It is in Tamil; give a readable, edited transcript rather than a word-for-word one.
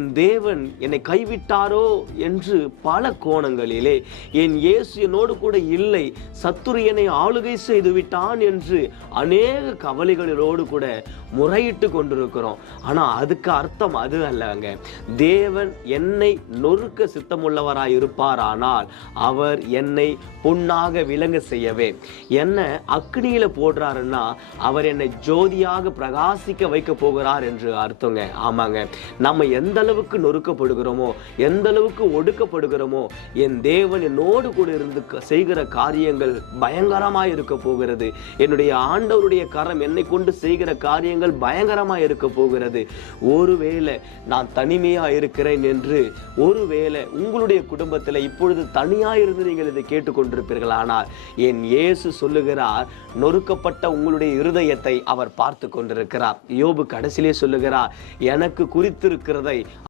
என் தேவன் என்னை கைவிட்டாரோ என்று பல கோணங்களிலே, என் இயேசு என்னோடு கூட இல்லை, சத்துரு என்னை ஆளுகை செய்து விட்டான் என்று அநேக கவலைகளோடு கூட முறையிட்டு கொண்டிருக்கிறோம். ஆனா அதுக்கு அர்த்தம் அது அல்லங்க. தேவன் என்னை நொறுக்க சித்தமுள்ளவராய் இருப்பார், ஆனால் அவர் என்னை பொன்னாக விளங்க செய்யவே, என்ன அக்னியில போடுறாருன்னா அவர் என்னை ஜோதியாக பிரகாசிக்க வைக்க போகிறார் என்று அர்த்தங்க. ஆமாங்க, நம்ம எந்த அளவுக்கு நொறுக்கப்படுகிறோமோ, எந்த அளவுக்கு ஒடுக்கப்படுகிறோமோ, என் தேவன் என்னோடு கூட இருந்து செய்கிற காரியங்கள் பயங்கரமாய் இருக்க போகிறது. என்னுடைய ஆண்டவருடைய கரம் என்னை கொண்டு செய்கிற காரியங்கள் பயங்கரமாய் இருக்க போகிறது. ஒருவேளை நான் தனிமையா இருக்கிறேன் என்று, ஒருவேளை உங்களுடைய குடும்பத்தில் இப்பொழுது தனியா இருந்து நீங்கள் இதை கேட்டுக்கொண்டிருப்பீர்கள், ஆனால் என் இயேசு சொல்லுகிறார், நொறுக்கப்பட்ட உங்களுடைய இருதயத்தை அவர் பார்த்து கொண்டிருக்கிறார். யோபு கடைசியிலே சொல்லுகிறார், எனக்கு குறித்திருக்கிறதை